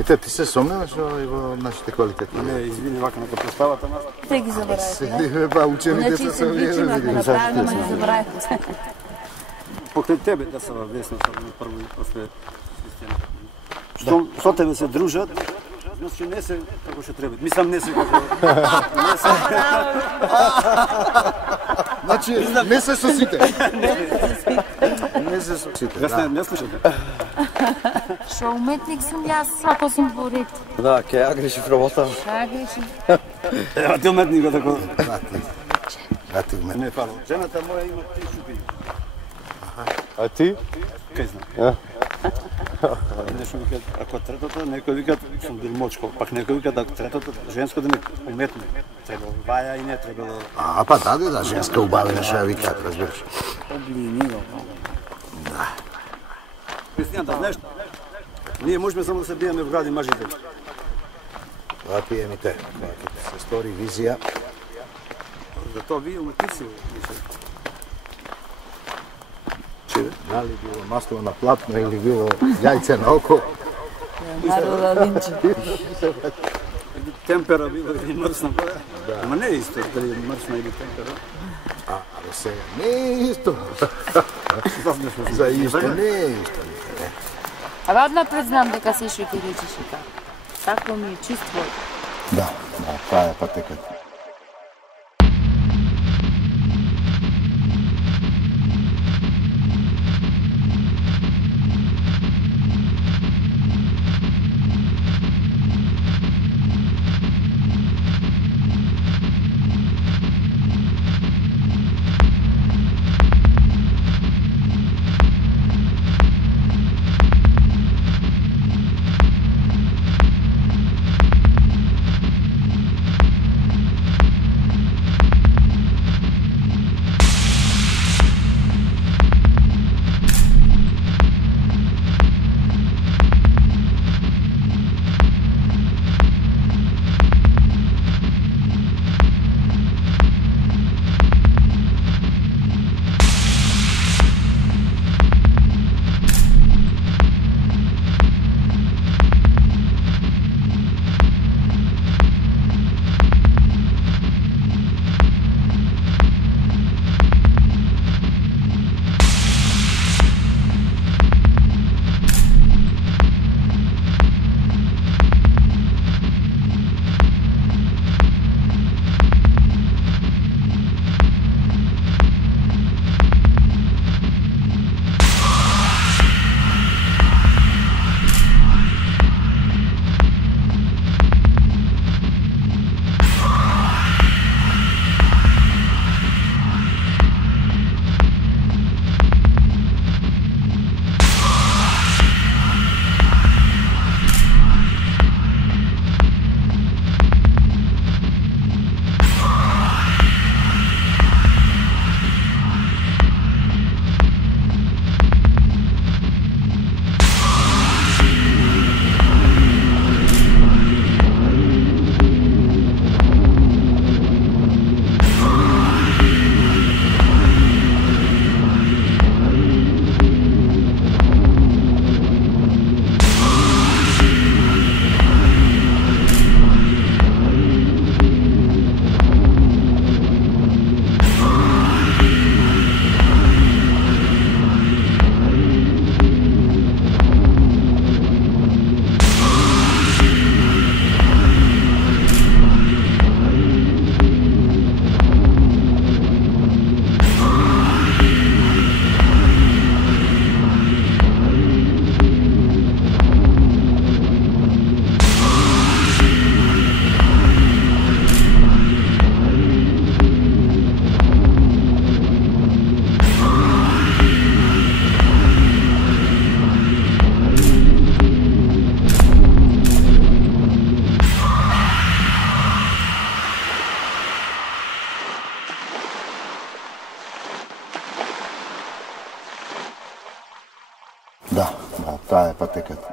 Мите, ти се сомневаш во нашите квалитети? Не, извини, вака нека поставата нас. Те ги забравяте, да? Ба, учените значи се видим, ако направим, ама не забравяте. Покрај тебе да се весна на прво и после система. Што тебе се дружат, значи не се како што треба. Мислам не се како не се. Значи не се со сите. Не се со сите. Не слушате. Шо уметник сум јас, свако сум по ред. Да, ке ја греши в работа. Ша греши. Ева ти уметник тако. Да, ти уметник. Не фало. Жената моја има 3 шупини. А ти? Кај знам. Нешто викат, ако третото, некој викат сум бил мочко, пак некој викат ако третото женско да не уметник. Требало ваја и не требало. Па да, женска убавина што ја викаат, разбираш. Облинино. Да. Кристијан, да знаеш, ние можеме само да се биеме в гради мажите. Това ти е мите, се стори визија. Затоа вие уметници. Дали било масло на платно или било јајце на око. Народа линчи. Темпера било или мрсна. Ама не е исто дали мрсна или темпера. Але сега не е исто. За исто не е исто. А однапред признам дека се што ќе речеш и така. Тако ми е чувство. Да, това е пътеката. Да, това е пътеката.